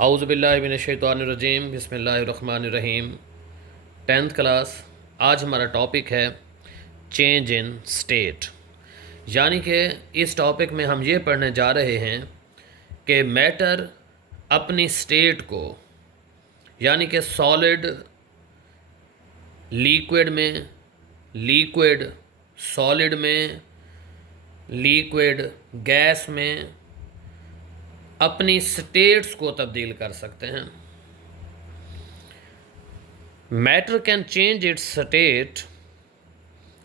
औज़ुबिल्लाहि मिनश्शैतानिर्रजीम बिस्मिल्लाहिर्रहमानिर्रहीम। 10th class. आज हमारा टॉपिक है चेंज इन स्टेट। यानी कि इस टॉपिक में हम ये पढ़ने जा रहे हैं कि मैटर अपनी स्टेट को, यानी कि सॉलिड लिक्विड में, लिक्विड सॉलिड में, लिक्विड गैस में अपनी स्टेट्स को तब्दील कर सकते हैं। Matter can change it's state,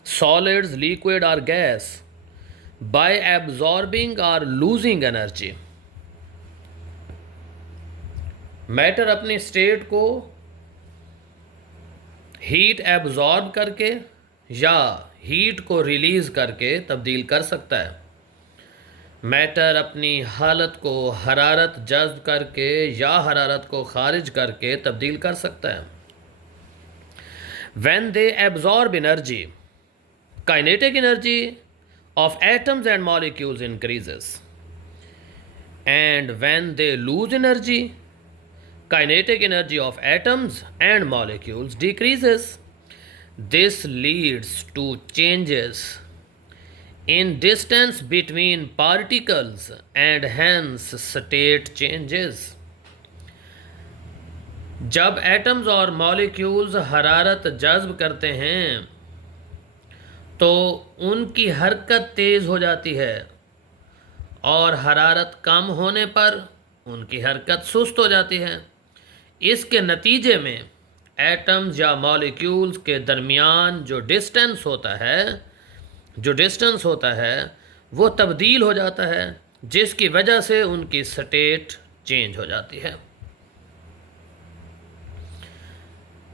solids, liquid और गैस, बाय एब्जॉर्बिंग और लूजिंग एनर्जी। मैटर अपनी स्टेट को हीट एब्जॉर्ब करके या हीट को रिलीज करके तब्दील कर सकता है। मैटर अपनी हालत को हरारत जज्ब करके या हरारत को खारिज करके तब्दील कर सकता है। When they absorb energy, kinetic energy of atoms and molecules increases, and when they lose energy, kinetic energy of atoms and molecules decreases. This leads to changes in distance between particles and hence state changes. जब atoms और molecules हरारत जज्ब करते हैं तो उनकी हरकत तेज़ हो जाती है और हरारत कम होने पर उनकी हरकत सुस्त हो जाती है। इसके नतीजे में एटम्स या मॉलिक्यूल्स के दरमियान जो डिस्टेंस होता है वो तब्दील हो जाता है, जिसकी वजह से उनकी स्टेट चेंज हो जाती है।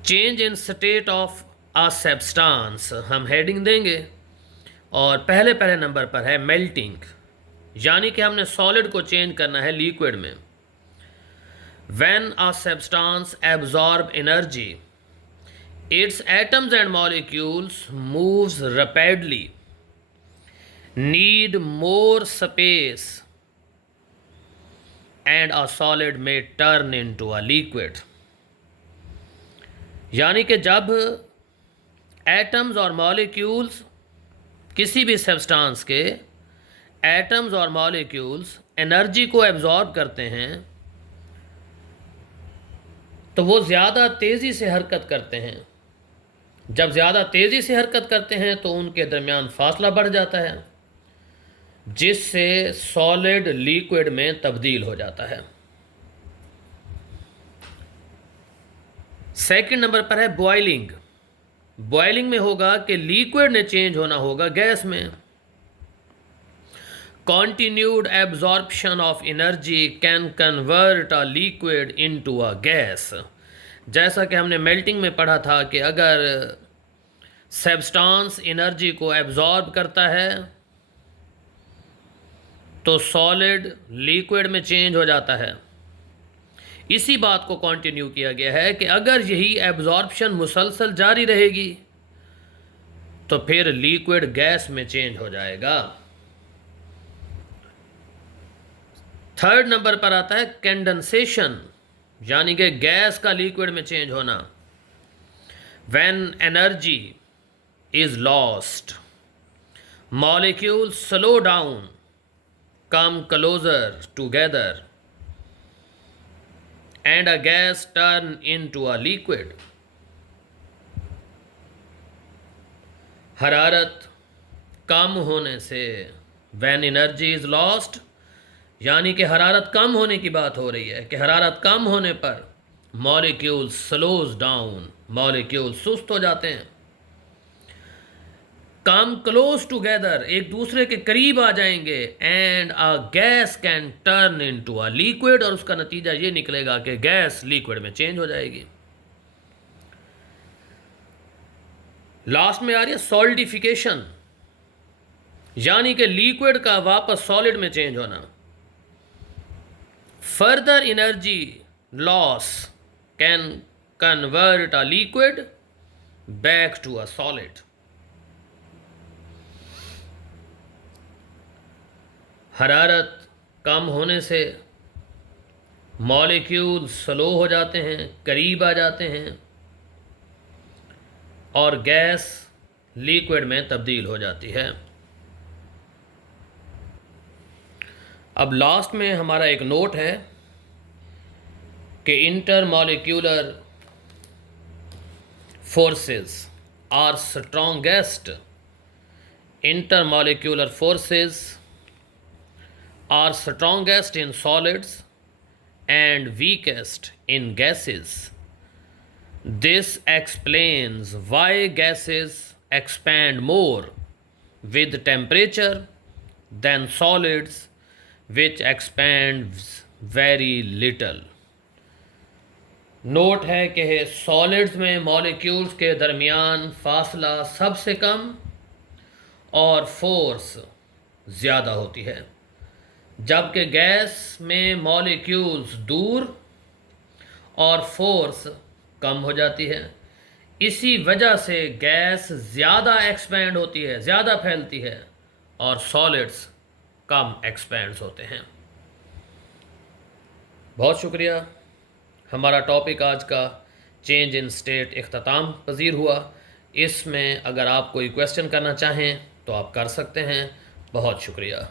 Change in state of a substance हम हेडिंग देंगे और पहले नंबर पर है मेल्टिंग, यानी कि हमने सॉलिड को चेंज करना है लिक्विड में। When a substance absorb energy, it's atoms and molecules moves rapidly, need more space, and a solid may turn into a liquid। यानी कि जब एटम्स और मॉलिक्यूल्स, किसी भी सब्सटेंस के एटम्स और मॉलिक्यूल्स एनर्जी को एब्जॉर्ब करते हैं तो वो ज़्यादा तेज़ी से हरकत करते हैं। जब ज़्यादा तेज़ी से हरकत करते हैं तो उनके दरमियान फासला बढ़ जाता है, जिससे सॉलिड लिक्विड में तब्दील हो जाता है। सेकंड नंबर पर है बॉइलिंग। बॉइलिंग में होगा कि लिक्विड ने चेंज होना होगा गैस में। Continued absorption of energy can convert a liquid into a gas. जैसा कि हमने मेल्टिंग में पढ़ा था कि अगर सब्सटेंस एनर्जी को एब्जॉर्ब करता है तो सॉलिड लिक्विड में चेंज हो जाता है। इसी बात को कंटिन्यू किया गया है कि अगर यही एब्जॉर्प्शन मुसलसल जारी रहेगी तो फिर लिक्विड गैस में चेंज हो जाएगा। थर्ड नंबर पर आता है कंडेंसेशन, यानी कि गैस का लिक्विड में चेंज होना। When energy is lost, molecules slow down, come closer together, and a gas turn into a liquid। हरारत कम होने से, when energy is lost, यानी कि हरारत कम होने की बात हो रही है कि हरारत कम होने पर मॉलिक्यूल स्लोज डाउन, मॉलिक्यूल सुस्त हो जाते हैं। कम क्लोज टूगेदर, एक दूसरे के करीब आ जाएंगे, and a gas can turn into a liquid, और उसका नतीजा ये निकलेगा कि गैस लिक्विड में चेंज हो जाएगी। लास्ट में आ रही है सॉलिडिफिकेशन, यानी कि लिक्विड का वापस सॉलिड में चेंज होना। Further energy loss can convert a liquid back to a solid. हरारत कम होने से मॉलिक्यूल स्लो हो जाते हैं, करीब आ जाते हैं, और गैस लिक्विड में तब्दील हो जाती है। अब लास्ट में हमारा एक नोट है कि intermolecular forces are strongest. Intermolecular forces are strongest in solids and weakest in gases. This explains why gases expand more with temperature than solids, which expands very little. Note है कि solids में molecules के दरमियान फासला सबसे कम और force ज़्यादा होती है, जबकि गैस में मॉलिक्यूल्स दूर और फोर्स कम हो जाती है। इसी वजह से गैस ज़्यादा एक्सपैंड होती है, ज़्यादा फैलती है, और सॉलिड्स कम एक्सपैंड होते हैं। बहुत शुक्रिया। हमारा टॉपिक आज का चेंज इन स्टेट इख्तिताम पजीर हुआ। इसमें अगर आप कोई क्वेश्चन करना चाहें तो आप कर सकते हैं। बहुत शुक्रिया।